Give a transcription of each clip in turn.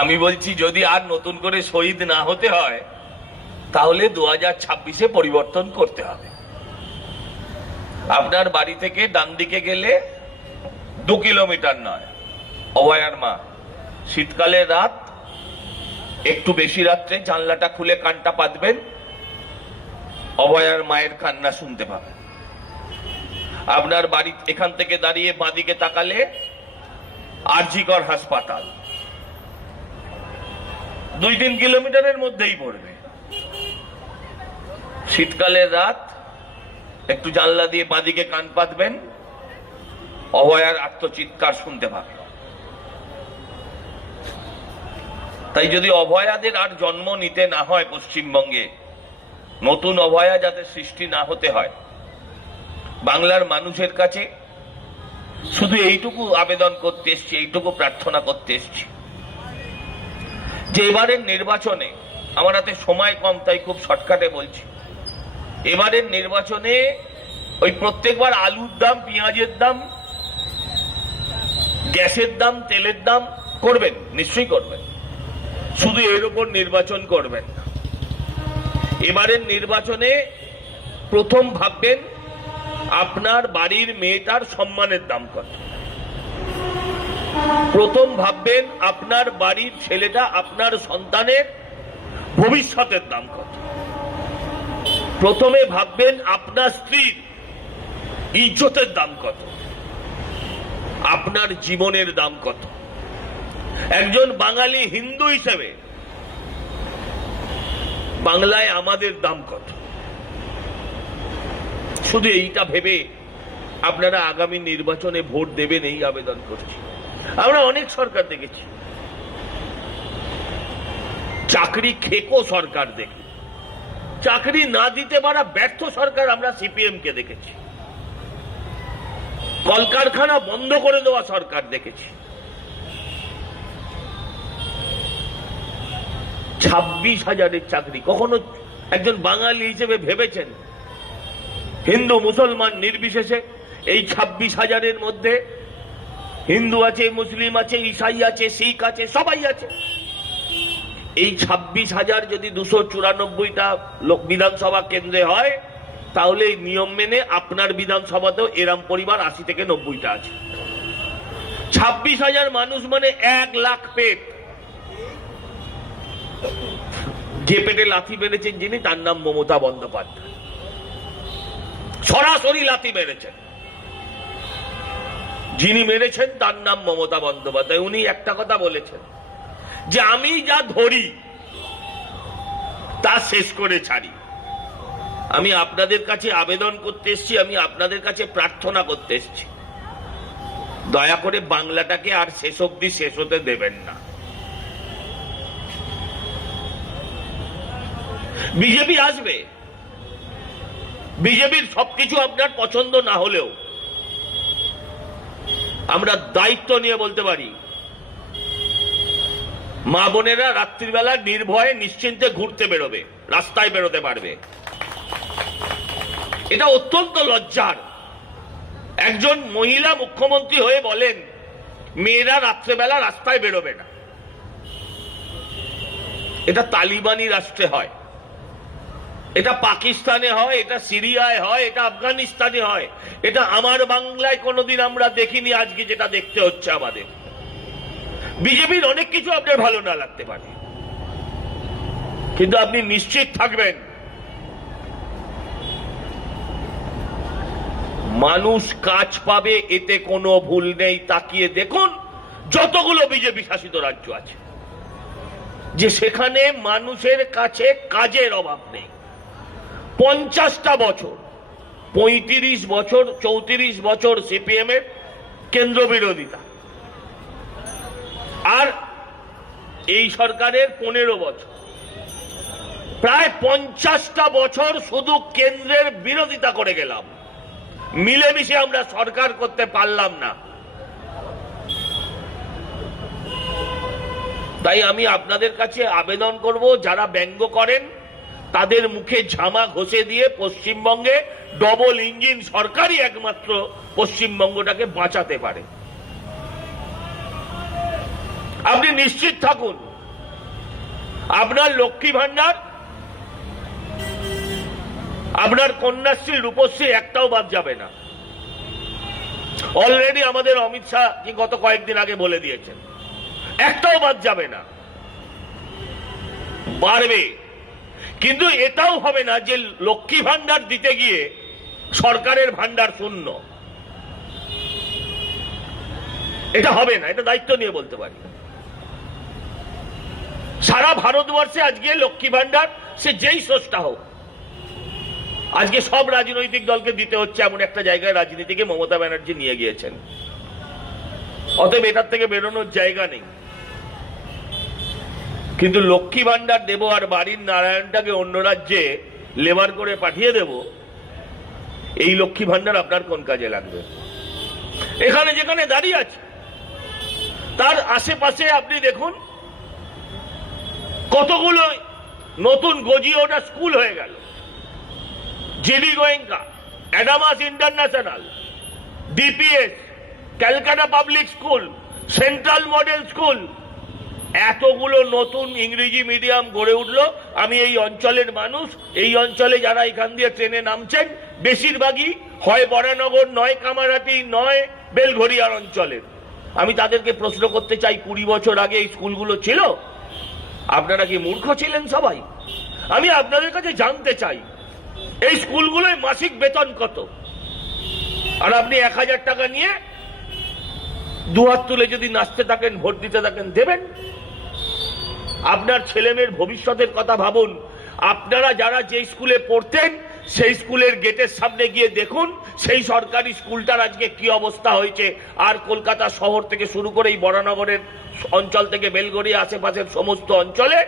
আমি বলছি যদি আর নতুন করে শহীদ না হতে হয় তাহলে 2026-এ পরিবর্তন করতে হবে। আপনার বাড়ি থেকে ডান দিকে গেলে 2 কিলোমিটার নয়, অভয়ার মা। শীতকালের রাত, একটু বেশি রাত্রে জানলাটা খুলে কানটা পাতবেন, অভয়ার মায়ের কান্না শুনতে পাবেন। আপনার বাড়ি এখান থেকে দাঁড়িয়ে বাঁদিকে তাকালে আরজিকর হাসপাতাল, 2-3 কিলোমিটারের মধ্যেই পড়বে। শীতকালের রাত, একটু জানলা দিয়ে বাঁদিকে কান পাতবেন, অভয়ার আত্মচিৎকার শুনতে পাবেন। তাই যদি অভয়াদের আর জন্ম নিতে না হয় পশ্চিমবঙ্গে, নতুন অভয়া যাতে সৃষ্টি না হতে হয়, বাংলার মানুষের কাছে শুধু এইটুকু আবেদন করতে এসছি, এইটুকু প্রার্থনা করতে এসছি যে এবারের নির্বাচনে, আমার হাতে সময় কম তাই খুব শর্টকাটে বলছি, এবারের নির্বাচনে ওই প্রত্যেকবার আলুর দাম, পেঁয়াজের দাম, গ্যাসের দাম, তেলের দাম করবেন, নিশ্চয়ই করবেন, শুধু এর উপর নির্বাচন করবেন না। এবারের নির্বাচনে প্রথম ভাববেন আপনার বাড়ির মেয়েটার সম্মানের দাম কত, প্রথম ভাববেন আপনার বাড়ির ছেলেটা, আপনার সন্তানের ভবিষ্যতের দাম কত, প্রথমে ভাববেন আপনার স্ত্রীর ইজ্জতের দাম কত, আপনার জীবনের দাম কত। একজন বাঙালি হিন্দু হিসেবে বাংলায় আমাদের দাম কত, শুধু এইটা ভেবে আপনারা আগামী নির্বাচনে ভোট দেবেন, এই আবেদন করছি। আমরা অনেক সরকার দেখেছি, চাকরি খেকো সরকার দেখি, চাকরি না দিতে পারা ব্যর্থ সরকার আমরা সিপিএম কে দেখেছি, কলকারখানা বন্ধ করে দেওয়া সরকার দেখেছি। 26,000-এর চাকরি কখনো একজন বাঙালি হিসেবে ভেবেছেন? হিন্দু মুসলমান নির্বিশেষে এই 26,000-এর মধ্যে হিন্দু আছে, মুসলিম আছে, ঈসাই আছে, শিখ আছে, সবাই আছে। এই 26,000 যদি 294টা বিধানসভা কেন্দ্রে হয়, তাহলে এই নিয়ম মেনে আপনার বিধানসভাতেও এরম পরিবার 80 থেকে 90টা আছে। 26,000 মানুষ মানে 1 লাখ পেট। যে পেটে লাথি মেরেছেন যিনি, তার নাম মমতা বন্দ্যোপাধ্যায়, সরাসরি লাথি মেরেছেন। যিনি মেরেছেন তার নাম মমতা বন্দ্যোপাধ্যায়। উনি একটা কথা বলেছেন যে আমি যা ধরি তা শেষ করে ছাড়ি। আমি আপনাদের কাছে আবেদন করতে এসেছি, আমি আপনাদের কাছে প্রার্থনা করতে এসেছি, দয়া করে বাংলাটাকে আর শেষ অবধি শেষ হতে দেবেন না। বিজেপি আসবে, বিজেপির সবকিছু আপনার পছন্দ না হলেও আমরা দায়িত্ব নিয়ে বলতে পারি, মা বোনেরা রাত্রিবেলা নির্ভয়ে নিশ্চিন্তে ঘুরতে বেরোবে, রাস্তায় বেরোতে পারবে। এটা অত্যন্ত লজ্জার। একজন মহিলা মুখ্যমন্ত্রী হয়ে বলেন মেয়েরা রাত্রেবেলা রাস্তায় বেরোবে না। এটা তালিবানি রাষ্ট্রে হয়, এটা পাকিস্তানে হয়, এটা সিরিয়ায় হয়, এটা আফগানিস্তানে হয়, এটা আমার বাংলায় কোনোদিন আমরা দেখিনি। আজকে যেটা দেখতে হচ্ছে আমাদের, বিজেপির অনেক কিছু আপনার ভালো না লাগতে পারে, কিন্তু আপনি নিশ্চিত থাকবেন মানুষ কাজ পাবে, এতে কোনো ভুল নেই। তাকিয়ে দেখুন যতগুলো বিজেপি শাসিত রাজ্য আছে, যে সেখানে মানুষের কাছে কাজের অভাব নেই। 50টা বছর, 35 বছর, 34 বছর সিপিএম এর কেন্দ্র বিরোধিতা, আর এই সরকারের 15 বছর, প্রায় 50টা বছর শুধু কেন্দ্রের বিরোধিতা করে গেলাম, মিলেমিশে আমরা সরকার করতে পারলাম না। তাই আমি আপনাদের কাছে আবেদন করব, যারা ব্যঙ্গ করেন তাদের মুখে ঝামা ঘষে দিয়ে পশ্চিমবঙ্গে ডবল ইঞ্জিন সরকারই একমাত্র পশ্চিমবঙ্গটাকে বাঁচাতে পারে। আপনি নিশ্চিত থাকুন আপনার লক্ষ্মী ভান্ডার, আপনার কন্যাশ্রী, রূপশ্রী একটাও বাদ যাবে না। অলরেডি আমাদের অমিত শাহ গত কয়েকদিন আগে বলে দিয়েছেন, একটাও বাদ যাবে না, বাড়বে। কিন্তু এটাও হবে না যে লক্ষ্মী ভান্ডার দিতে গিয়ে সরকারের ভান্ডার শূন্য। এটা হবে না, এটা দায়িত্ব নিয়ে বলতে পারি। সারা ভারতবর্ষে আজকে লক্ষ্মী ভান্ডার সে যেই স্রষ্টা হোক, আজকে সব রাজনৈতিক দলকে দিতে হচ্ছে এমন একটা জায়গায় রাজনীতিকে মমতা ব্যানার্জি নিয়ে গিয়েছেন। অতএব এটার থেকে বেরোনোর জায়গা নেই। কিন্তু লক্ষ্মী ভান্ডার দেব আর বাড়ির নারায়ণটাকে অন্য রাজ্যে লেবার করে পাঠিয়ে দেব, এই লক্ষ্মী ভান্ডার আপনার কোন কাজে লাগবে? এখানে যেখানে দাঁড়িয়ে আছে তার আশেপাশে আপনি দেখুন কতগুলো নতুন গজিয়ে ওঠা স্কুল হয়ে গেল। GD Goenka, Adamas international, DPS, Calcutta public school, central model school, এতগুলো নতুন ইংরেজি মিডিয়াম গড়ে উঠলো। আমি এই অঞ্চলের মানুষ, এই অঞ্চলে যারা এখান দিয়ে ট্রেনে নামছেন বেশিরভাগই হয় বরানগর, নয় কামারহাটি, নয় বেলঘরিয়ার অঞ্চলের। আমি তাদেরকে প্রশ্ন করতে চাই, 20 বছর আগে এই স্কুলগুলো ছিল? আপনারা কি মূর্খ ছিলেন সবাই? আমি আপনাদের কাছে জানতে চাই এই স্কুলগুলোয় মাসিক বেতন কত? আর আপনি 1000 টাকা নিয়ে দুহাত তুলে যদি নাচতে থাকেন, ভোট দিতে থাকেন, দেবেন? আপনার ছেলেমেয়ের ভবিষ্যতের কথা ভাবুন। আপনারা যারা যে স্কুলে পড়তেন সেই স্কুলের গেটের সামনে গিয়ে দেখুন সেই সরকারি স্কুলটার আজকে কি অবস্থা হয়েছে। আর কলকাতা শহর থেকে শুরু করে এই বরানগরের অঞ্চল থেকে বেলগড়িয়া আশেপাশের সমস্ত অঞ্চলে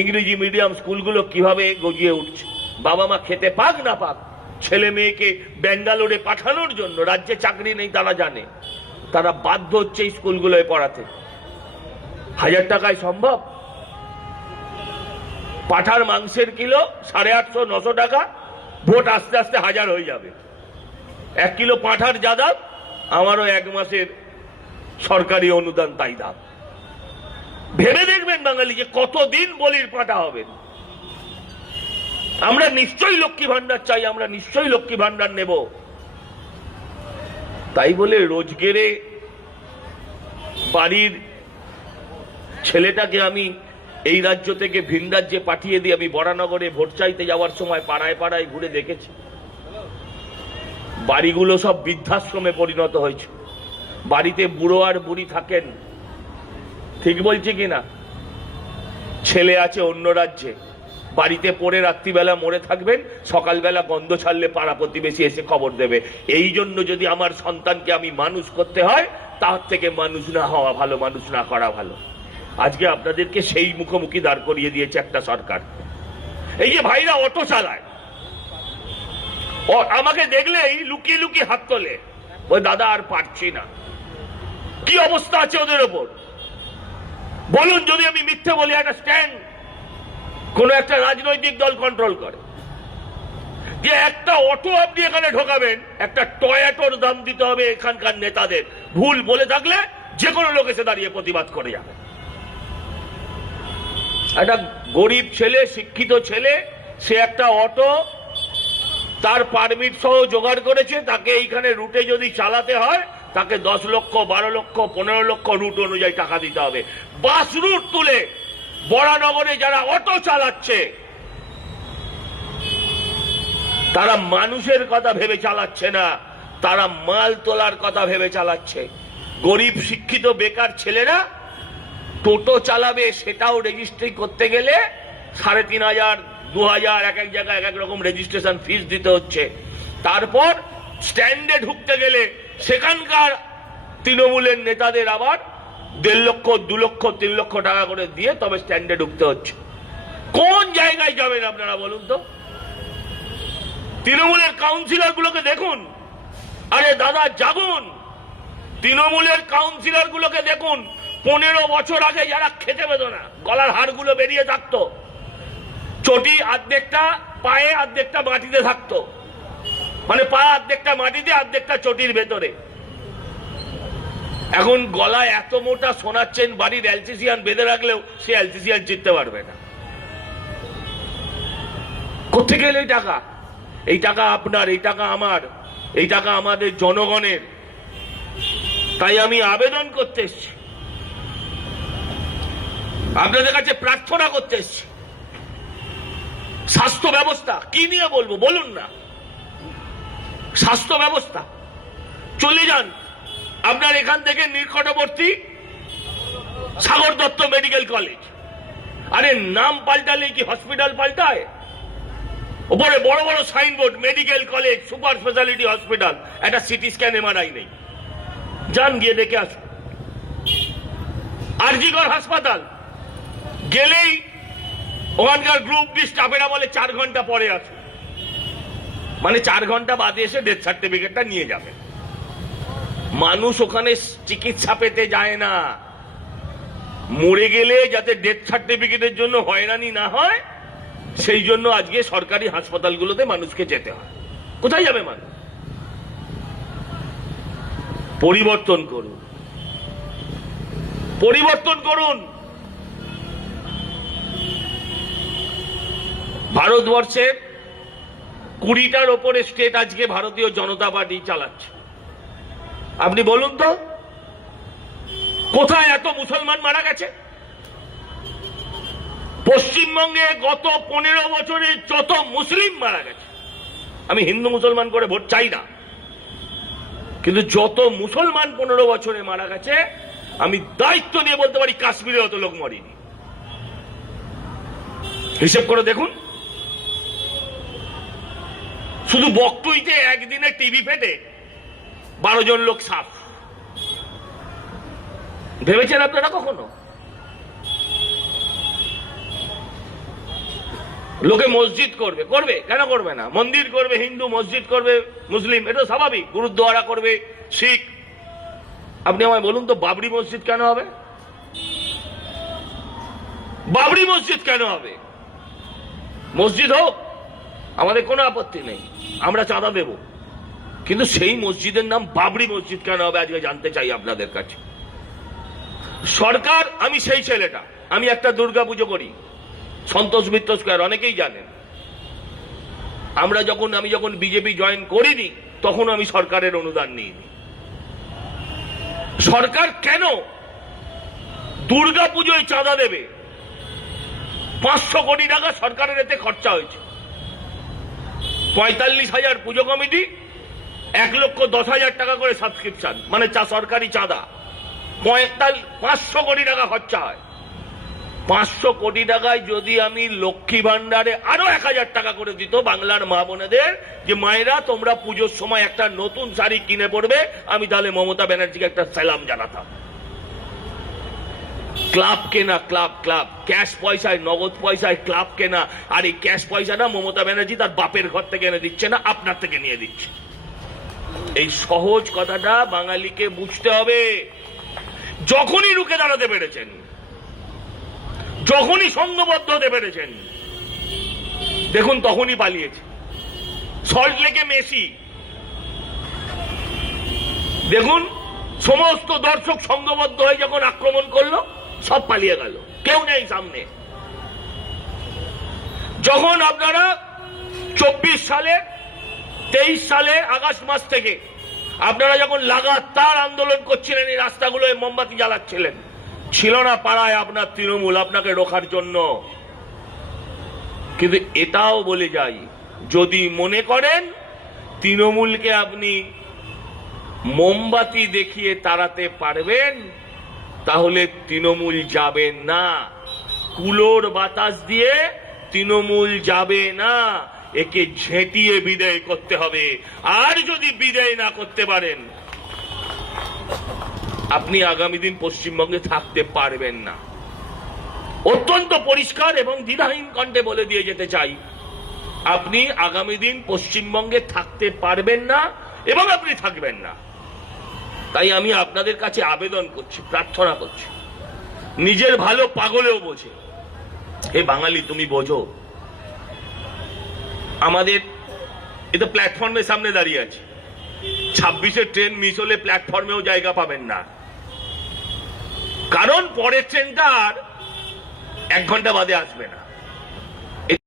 ইংরেজি মিডিয়াম স্কুলগুলো কিভাবে গজিয়ে উঠছে। বাবা মা খেতে পাক না পাক, ছেলে মেয়েকে ব্যাঙ্গালোরে পাঠানোর জন্য, রাজ্যে চাকরি নেই তারা জানে, তারা বাধ্য হচ্ছে এই স্কুলগুলোয় পড়াতে। 1000 টাকায় সম্ভব? পাঠার মাংসের কিলো 850-900 টাকা, ভোট আস্তে আস্তে 1000 হয়ে যাবে। 1 কিলো পাঠার যা দাম, আমারও 1 মাসের সরকারি অনুদান তাই দাম। ভেবে দেখবেন বাঙালি যে কতদিন বলির পাঠা হবেন। আমরা নিশ্চয়ই লক্ষ্মী ভান্ডার চাই, আমরা নিশ্চয়ই লক্ষ্মী ভান্ডার নেব। তাই বলে রোজগেরে বাড়ির ছেলেটাকে আমি এই রাজ্য থেকে ভিন রাজ্যে পাঠিয়ে দিয়ে আমি বরানগরে ভোট চাইতে যাওয়ার সময় পাড়ায় পাড়ায় ঘুরে দেখেছি বাড়িগুলো সব বৃদ্ধাশ্রমে পরিণত হয়েছে। বাড়িতে বুড়ো আর বুড়ি থাকেন, ঠিক বলছি কিনা? ছেলে আছে অন্য রাজ্যে, বাড়িতে পড়ে রাত্রিবেলা মরে থাকবেন, সকালবেলা গন্ধ ছাড়লে পাড়া প্রতিবেশী এসে খবর দেবে। এই জন্য যদি আমার সন্তানকে আমি মানুষ করতে হয়, তার থেকে মানুষ না হওয়া ভালো, মানুষ না করা ভালো। আজকে আপনাদেরকে সেই মুখোমুখি দাঁড় করিয়ে দিয়েছে একটা সরকার। এই যে ভাইরা অটো চালায়, আমাকে দেখলেই লুকিয়ে লুকিয়ে হাত তোলে, ওই দাদা আর পারছি না। কি অবস্থা আছে ওদের ওপর বলুন? যদি আমি মিথ্যে বলি, একটা স্ট্যান্ড কোন একটা রাজনৈতিক দল কন্ট্রোল করে, যে একটা অটো আপনি এখানে ঢোকাবেন, একটা টয়োটোর দাম দিতে হবে এখানকার নেতাদের। ভুল বলে থাকলে যে কোনো লোক এসে দাঁড়িয়ে প্রতিবাদ করে যাবে। একটা গরিব ছেলে, শিক্ষিত ছেলে, সে একটা অটো তার পারমিট সহ জোগাড় করেছে, তাকে এইখানে রুটে যদি চালাতে হয় তাকে 10 লক্ষ, 12 লক্ষ, 15 লক্ষ রুট অনুযায়ী টাকা দিতে হবে। বাস রুট তুলে বরানগরে যারা অটো চালাচ্ছে তারা মানুষের কথা ভেবে চালাচ্ছে না, তারা মাল তোলার কথা ভেবে চালাচ্ছে। গরিব শিক্ষিত বেকার ছেলেরা টোটো চালাবে, সেটাও রেজিস্ট্রি করতে গেলে 3500, 2000, এক এক জায়গায় এক এক রকম রেজিস্ট্রেশন ফিস দিতে হচ্ছে। তারপর স্ট্যান্ডে ঢুকতে গেলে সেখানকার তৃণমূলের নেতাদের আবার 1.5 লক্ষ, 2 লক্ষ, 3 লক্ষ টাকা করে দিয়ে তবে স্ট্যান্ডে ঢুকতে হচ্ছে। কোন জায়গায় যাবেন আপনারা বলুন তো? তৃণমূলের কাউন্সিলর গুলোকে দেখুন। আরে দাদা জাগুন, তৃণমূলের কাউন্সিলর গুলোকে দেখুন। 15 বছর আগে যারা খেতে পেত না, গলার হাড়গুলো বেরিয়ে থাকতো, চটি অর্ধেকটা পায়ে অর্ধেকটা মাটিতে থাকতো, মানে পা অর্ধেকটা মাটিতে অর্ধেকটা চটির ভেতরে, এখন গলায় এত মোটা সোনার চেন বাড়ির অ্যালসিসিয়ান বেঁধে রাখলেও সে অ্যালসিসিয়ান জিততে পারবে না। কোথেকে এলো এই টাকা? এই টাকা আপনার, এই টাকা আমার, এই টাকা আমাদের জনগণের। তাই আমি আবেদন করতে এসেছি, আপনাদের কাছে প্রার্থনা করতে এসেছি। স্বাস্থ্য ব্যবস্থা কি নিয়ে বলবো বলুন না? স্বাস্থ্য ব্যবস্থা চলে যান আপনার এখান থেকে নিকটবর্তী সাগর দত্ত মেডিকেল কলেজ। আরে নাম পাল্টালে কি হসপিটাল পাল্টায়? উপরে বড় বড় signboard, medical college, super speciality hospital, একটা সিটি স্ক্যান এমআরআই নেই। যান গিয়ে দেখে আসুন। আরজিকর হাসপাতাল গেলেই ওখানকার গ্রুপ ডি স্টাফেরা বলে 4 ঘন্টা পরে আসুন, মানে 4 ঘন্টা বাদে এসে ডেথ সার্টিফিকেটটা নিয়ে যাবে। মানুষ ওখানে চিকিৎসা পেতে যায় না, মরে গেলে যাতে ডেথ সার্টিফিকেটের জন্য হয়রানি না হয় সেই জন্য আজকে সরকারি হাসপাতালগুলোতে মানুষকে যেতে হয়। কোথায় যাবে মানুষ? পরিবর্তন করুন, পরিবর্তন করুন। ভারতবর্ষের 20টার ওপরে স্টেট আজকে ভারতীয় জনতা পার্টি চালাচ্ছে। আপনি বলুন তো কোথায় এত মুসলমান মারা গেছে? পশ্চিমবঙ্গে গত 15 বছরে যত মুসলিম মারা গেছে, আমি হিন্দু মুসলমান করে ভোট চাই না, কিন্তু যত মুসলমান 15 বছরে মারা গেছে আমি দায়িত্ব নিয়ে বলতে পারি কাশ্মীরে অত লোক মরেনি। হিসেব করে দেখুন, শুধু বকটুইতে একদিনে টিভি ফেটে 12 জন লোক সাফ। ভেবেছেন আপনারা কখনো? লোকে মসজিদ করবে, করবে কেন করবে না? মন্দির করবে হিন্দু, মসজিদ করবে মুসলিম, এটা স্বাভাবিক। গুরুদ্বারা করবে শিখ। আপনি আমায় বলুন তো বাবরি মসজিদ কেন হবে? বাবরি মসজিদ কেন হবে? মসজিদ হোক, আমাদের কোনো আপত্তি নেই, আমরা চাঁদা দেব, কিন্তু সেই মসজিদের নাম বাবরি মসজিদ কেন হবে আজকে জানতে চাই আপনাদের কাছে। সরকার, আমি সেই ছেলেটা, আমি একটা দুর্গাপুজো করি সন্তোষ মিত্র স্কয়ার, অনেকেই জানেন। আমি যখন বিজেপি জয়েন করিনি তখন আমি সরকারের অনুদান নিইনি। সরকার কেন দুর্গাপুজোয় চাঁদা দেবে? 500 কোটি টাকা সরকারের এতে খরচা হয়েছে। 45,000 পুজো কমিটি, 1,10,000 টাকা করে সাবস্ক্রিপশন, মানে সরকারি চাঁদা। 500 কোটি টাকা খরচা হয়। 500 কোটি টাকায় যদি আমি লক্ষ্মী ভান্ডারে আরো 1,000 টাকা করে দিত বাংলার মা বোনেদের, যে মায়েরা তোমরা পুজোর সময় একটা নতুন শাড়ি কিনে পড়বে, আমি তাহলে মমতা ব্যানার্জিকে একটা সালাম জানাতাম। ক্লাব কেনা, ক্লাব ক্যাশ পয়সায়, নগদ পয়সায় ক্লাব কেনা, আর এই ক্যাশ পয়সাটা মমতা ব্যানার্জি তার বাপের ঘর থেকে এনে দিচ্ছে না, আপনার থেকে নিয়ে দিচ্ছে। এই সহজ কথাটা বাঙালিকে বুঝতে হবে। যখনই রুখে দাঁড়াতে পেরেছেন, যখনই সংঘবদ্ধ হতে পেরেছেন, দেখুন তখনই পালিয়েছে। সল্ট লেকে মেসি, দেখুন সমস্ত দর্শক সংঘবদ্ধ হয়ে যখন আক্রমণ করলো সব পালিয়ে গেল, কেউ নেই সামনে। যখন আপনারা 24 সালে 23 সালে আগস্ট মাস থেকে আপনারা যখন লাগাতার আন্দোলন করছিলেন, এই রাস্তাগুলোয় মোমবাতি জ্বালাচ্ছিলেন, ছিল না পাড়ায় আপনার তৃণমূল আপনাকে রোখার জন্য। কিন্তু এটাও বলে যাই, যদি মনে করেন তৃণমূলকে আপনি মোমবাতি দেখিয়ে তাড়াতে পারবেন, তাহলে তৃণমূল যাবে না। কুলোর বাতাস দিয়ে তৃণমূল যাবে না, একে ঝেঁটিয়ে বিদায় করতে হবে। আর যদি বিদায় না করতে পারেন, আপনি আগামী দিন পশ্চিমবঙ্গে থাকতে পারবেন না। অত্যন্ত পরিষ্কার এবং দ্বিধাহীন কণ্ঠে বলে দিয়ে যেতে চাই, আপনি আগামী দিন পশ্চিমবঙ্গে থাকতে পারবেন না এবং আপনি থাকবেন না। তাই আমি আপনাদের কাছে আবেদন করছি, প্রার্থনা করছি, নিজের ভালো পাগলেও বোঝে। হে বাঙালি, তুমি বোঝো, আমাদের এ তো প্ল্যাটফর্মের সামনে দাঁড়িয়ে আছে, 26-এর ট্রেন মিস হলে প্ল্যাটফর্মেও জায়গা পাবেন না। কারণ পরের ট্রেনটা আর 1 ঘন্টা বাদে আসবে না।